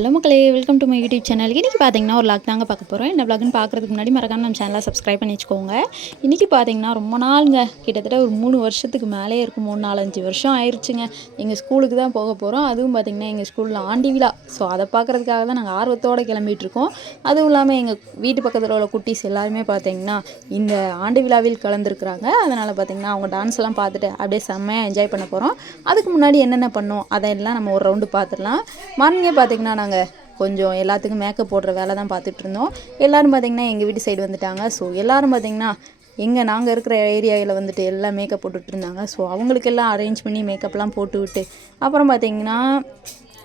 Hello மக்களே, welcome to my YouTube channel. இன்றைக்கி பார்த்தீங்கன்னா ஒரு வ்ளாக் தாங்க பார்க்க போகிறோம். இந்த வ்ளாக்னு பார்க்குறதுக்கு முன்னாடி மறக்காம நம்ம சேனலை சப்ஸ்கிரைப் பண்ணி வச்சுக்கோங்க. இன்றைக்கி பார்த்தீங்கன்னா ரொம்ப நாளுங்க, கிட்டத்தட்ட ஒரு 3 வருஷத்துக்கு மேலே இருக்கும். 3-4-5 வருஷம் ஆயிடுச்சுங்க. எங்கள் ஸ்கூலுக்கு தான் போக போகிறோம். அதுவும் பார்த்திங்கன்னா எங்கள் ஸ்கூலில் ஆண்டு விழா. ஸோ அதை பார்க்குறதுக்காக தான் நாங்கள் ஆர்வத்தோடு கிளம்பிகிட்ருக்கோம். அதுவும் இல்லாமல் எங்கள் வீட்டு பக்கத்தில் உள்ள குட்டீஸ் எல்லாருமே பார்த்திங்கன்னா இந்த ஆண்டு விழாவில் கலந்துருக்குறாங்க. அதனால் பார்த்திங்கன்னா அவங்க டான்ஸ்லாம் பார்த்துட்டு அப்படியே செம்மையாக என்ஜாய் பண்ண போகிறோம். அதுக்கு முன்னாடி என்னென்ன பண்ணோம் அதையெல்லாம் நம்ம ஒரு ரவுண்டு பார்த்துடலாம். மார்னிங்கே பார்த்திங்கன்னா நாங்கள் கொஞ்சம் எல்லாத்துக்கும் மேக்கப் போடுற வேலை தான் பார்த்துட்டு இருந்தோம். எல்லோரும் பார்த்திங்கன்னா எங்கள் வீட்டு சைடு வந்துட்டாங்க. ஸோ எல்லோரும் பார்த்திங்கன்னா நாங்கள் இருக்கிற ஏரியாவில் வந்துட்டு எல்லாம் மேக்கப் போட்டுட்டு இருந்தாங்க. ஸோ அவங்களுக்கெல்லாம் அரேஞ்ச் பண்ணி மேக்கப்லாம் போட்டு விட்டு அப்புறம் பார்த்திங்கன்னா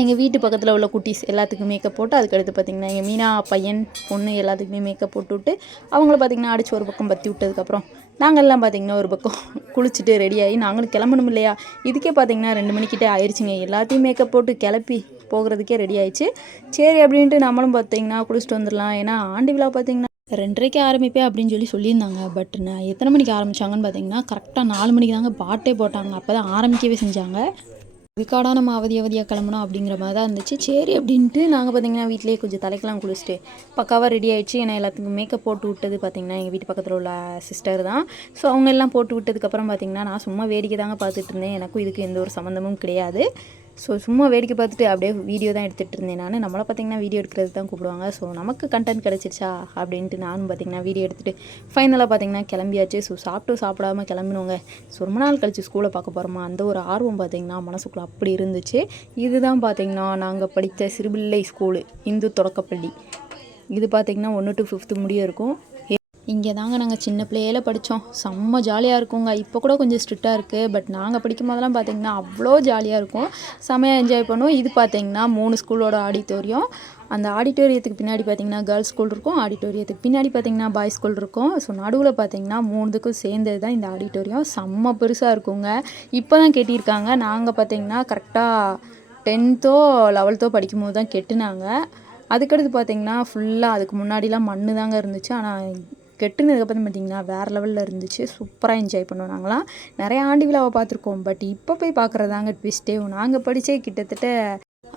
எங்கள் வீட்டு பக்கத்தில் உள்ள குட்டீஸ் எல்லாத்துக்கும் மேக்கப் போட்டு அதுக்கடுத்து பார்த்திங்கன்னா எங்கள் மீனா பையன் பொண்ணு எல்லாத்துக்குமே மேக்கப் போட்டு விட்டு அவங்கள பார்த்திங்கன்னா அடித்து ஒரு பக்கம் பற்றி விட்டதுக்கப்புறம் நாங்கள்லாம் பார்த்திங்கன்னா ஒரு பக்கம் குளிச்சுட்டு ரெடியாகி நாங்களும் கிளம்பணும் இல்லையா. இதுக்கே பார்த்திங்கன்னா 2 மணிக்கிட்டே ஆயிடுச்சுங்க. எல்லாத்தையும் மேக்கப் போட்டு கிளப்பி போகிறதுக்கே ரெடி ஆயிடுச்சு. சரி அப்படின்ட்டு நம்மளும் பார்த்திங்கன்னா குளிச்சுட்டு வந்துடலாம். ஏன்னா ஆண்டு விழா பார்த்திங்கன்னா 2:30க்கு ஆரம்பிப்பேன் அப்படின்னு சொல்லியிருந்தாங்க. பட் நான் எத்தனை மணிக்கு ஆரம்பித்தாங்கன்னு பார்த்திங்கன்னா கரெக்டாக 4 மணிக்கு தாங்க பாட்டே போட்டாங்க. அப்போ தான் ஆரம்பிக்கவே செஞ்சாங்க. இதுக்காடா நம்ம அவதியாக கிளம்பணும் அப்படிங்கிற மாதிரி தான் இருந்துச்சு. சரி அப்படின்ட்டு நாங்கள் பார்த்திங்கன்னா வீட்டிலேயே கொஞ்சம் தலைக்கெல்லாம் குளிச்சுட்டு பக்காவாக ரெடி ஆகிடுச்சு. ஏன்னா எல்லாத்துக்கும் மேக்கப் போட்டு விட்டது பார்த்திங்கன்னா எங்கள் வீட்டு பக்கத்தில் உள்ள சிஸ்டர் தான். ஸோ அவங்க எல்லாம் போட்டு விட்டதுக்கப்புறம் பார்த்திங்கன்னா நான் சும்மா வேடிக்கை தாங்க பார்த்துட்டு இருந்தேன். எனக்கும் இதுக்கு எந்த ஒரு சம்மந்தமும் கிடையாது. ஸோ சும்மா வேடிக்கை பார்த்துட்டு அப்படியே வீடியோ தான் எடுத்துகிட்டு இருந்தேன். நம்மளை பார்த்திங்கன்னா வீடியோ எடுக்கிறது தான் கூப்பிடுவாங்க. ஸோ நமக்கு கண்டென்ட் கிடச்சிருச்சா அப்படின்ட்டு நானும் பார்த்திங்கன்னா வீடியோ எடுத்துகிட்டு ஃபைனலாக பார்த்திங்கன்னா கிளம்பியாச்சு. ஸோ சாப்பிடாம கிளம்பினோங்க. ஸோ ரொம்ப நாள் கழிச்சு ஸ்கூலை பார்க்க போகிறோமா அந்த ஒரு ஆர்வம் பார்த்திங்கன்னா மனசுக்குள்ளே அப்படி இருந்துச்சு. இதுதான் பார்த்திங்கன்னா நாங்கள் படித்த சிறுபிள்ளை ஸ்கூலு, இந்து தொடக்கப்பள்ளி. இது பார்த்திங்கன்னா 1 to 5th முடிய இருக்கும். இங்கே தாங்க நாங்கள் சின்ன பிள்ளையில படித்தோம். செம்ம ஜாலியாக இருக்குங்க. இப்போ கூட கொஞ்சம் ஸ்ட்ரிக்டாக இருக்குது. பட் நாங்கள் படிக்கும் போதெல்லாம் பார்த்திங்கன்னா அவ்வளோ ஜாலியாக இருக்கும். செம்மையாக என்ஜாய் பண்ணுவோம். இது பார்த்திங்கன்னா 3 ஸ்கூலோட ஆடிட்டோரியம். அந்த ஆடிட்டோரியத்துக்கு பின்னாடி பார்த்திங்கன்னா கேர்ள்ஸ் ஸ்கூல் இருக்கும். ஆடிட்டோரியத்துக்கு பின்னாடி பார்த்திங்கன்னா பாய்ஸ் ஸ்கூல் இருக்கும். ஸோ நடுவில் பார்த்திங்கன்னா 3க்கும் சேர்ந்தது தான் இந்த ஆடிட்டோரியம். செம்ம பெருசாக இருக்குங்க. இப்போ தான் கட்டியிருக்காங்க. நாங்கள் பார்த்திங்கன்னா கரெக்டாக 10th or 11th படிக்கும்போது தான் கெட்டுனாங்க. அதுக்கடுத்து பார்த்திங்கன்னா ஃபுல்லாக அதுக்கு முன்னாடிலாம் மண்ணு தாங்க இருந்துச்சு. ஆனால் கெட்டுனதுக்கப்புறம் பார்த்திங்கன்னா வேறு லெவலில் இருந்துச்சு. சூப்பராக என்ஜாய் பண்ணுவோம். நாங்களாம் நிறைய ஆண்டு விழாவை பார்த்துருக்கோம். பட் இப்போ போய் பார்க்குறதாங்க ட்விஸ்ட்டே. நாங்கள் படித்தே கிட்டத்தட்ட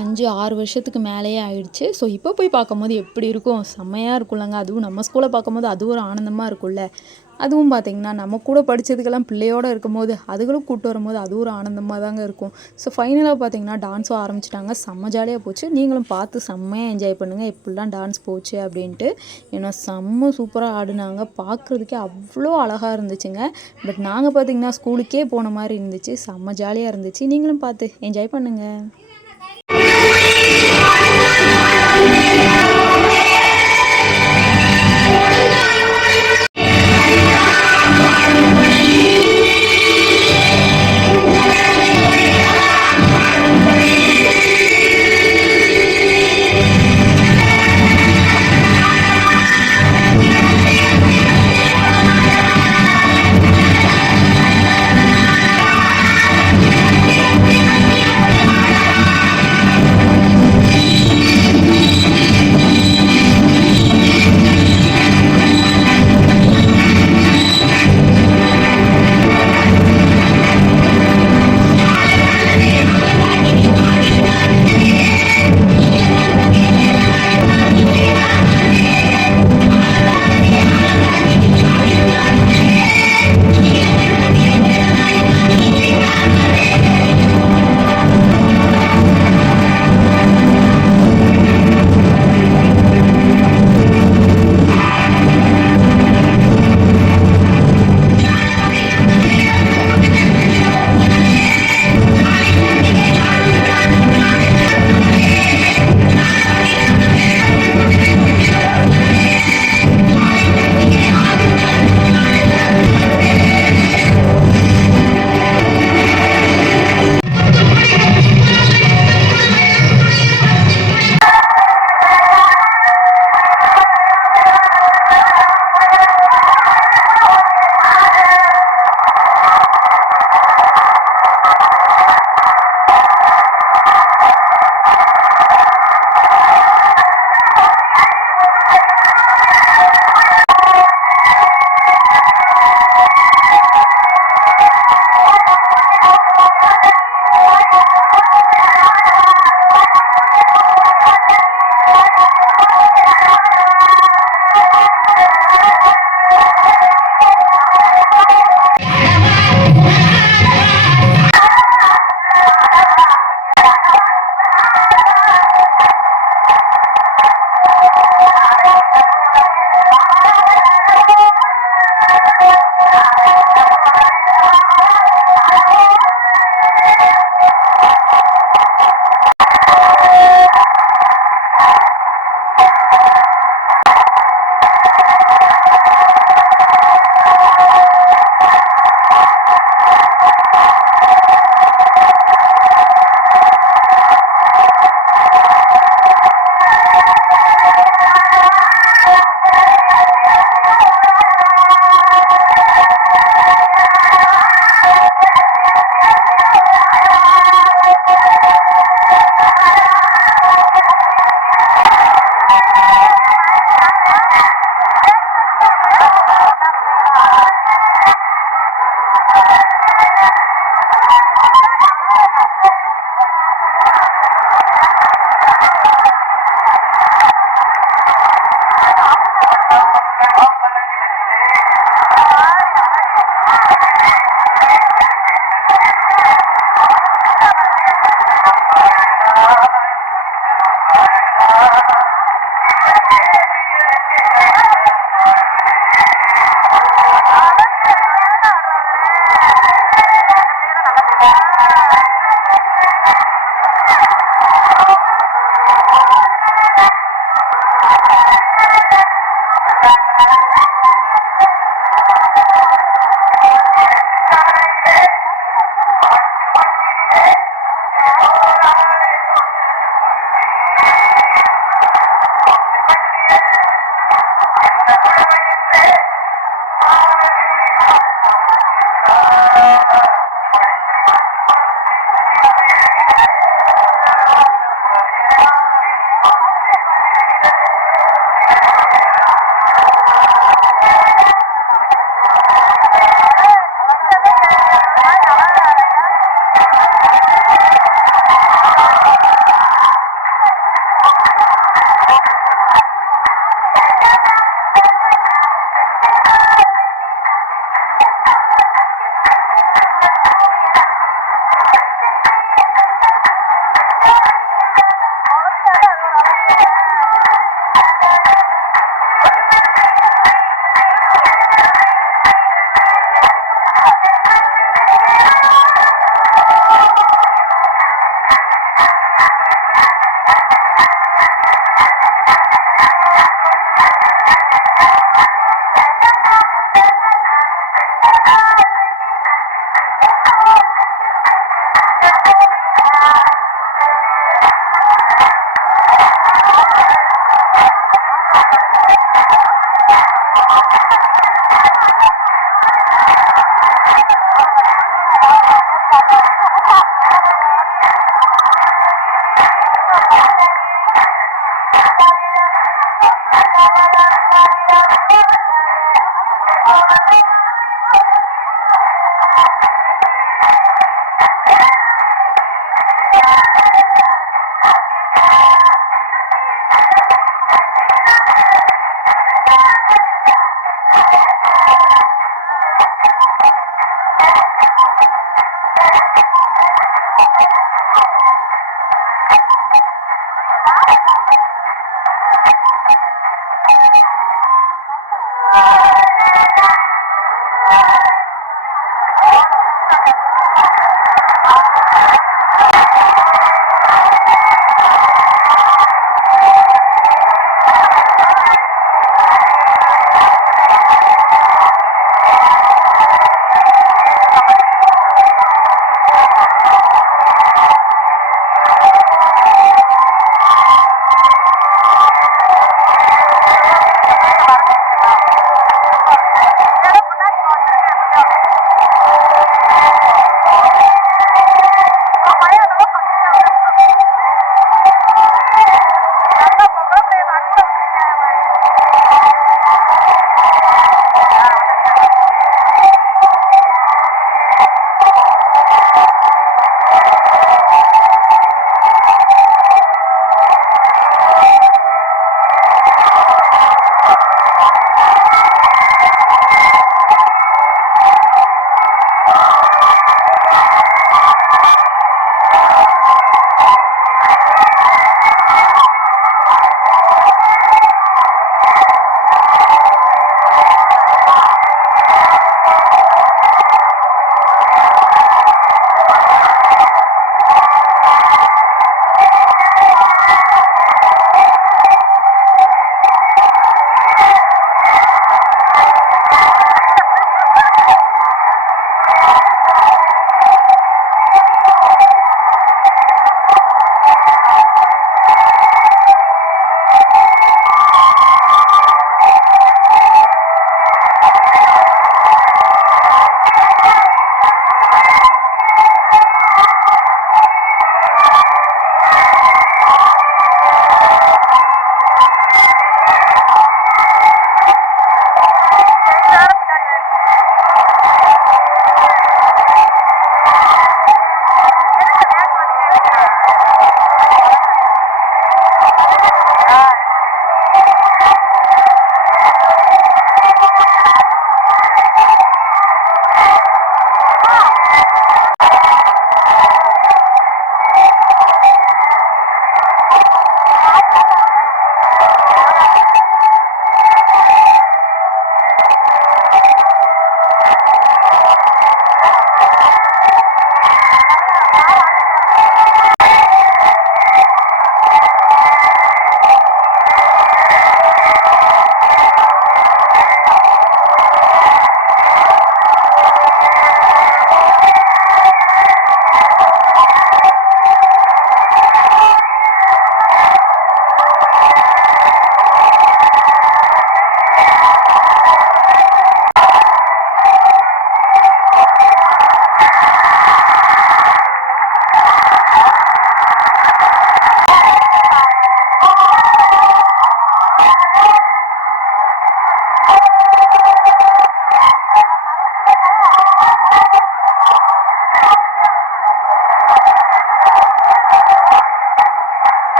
5-6 வருஷத்துக்கு மேலேயே ஆயிடுச்சு. ஸோ இப்போ போய் பார்க்கும்போது எப்படி இருக்கும், செம்மையாக இருக்கும்லங்க. அதுவும் நம்ம ஸ்கூலை பார்க்கும்போது அது ஒரு ஆனந்தமாக இருக்கும்ல. அதுவும் பார்த்திங்கன்னா நம்ம கூட படித்ததுக்கெல்லாம் பிள்ளையோடு இருக்கும்போது அதுகளும் கூப்பிட்டு வரும்போது அது ஒரு ஆனந்தமாக தாங்க இருக்கும். ஸோ ஃபைனலாக பார்த்திங்கன்னா டான்ஸும் ஆரம்பிச்சிட்டாங்க. செம்ம ஜாலியாக போச்சு. நீங்களும் பார்த்து செம்மையாக என்ஜாய் பண்ணுங்கள் எப்படிலாம் டான்ஸ் போச்சு அப்படின்ட்டு. ஏன்னா செம்ம சூப்பராக ஆடினாங்க. பார்க்குறதுக்கே அவ்வளோ அழகாக இருந்துச்சுங்க. பட் நாங்கள் பார்த்திங்கன்னா ஸ்கூலுக்கே போன மாதிரி இருந்துச்சு. செம்ம ஜாலியாக இருந்துச்சு. நீங்களும் பார்த்து என்ஜாய் பண்ணுங்கள்.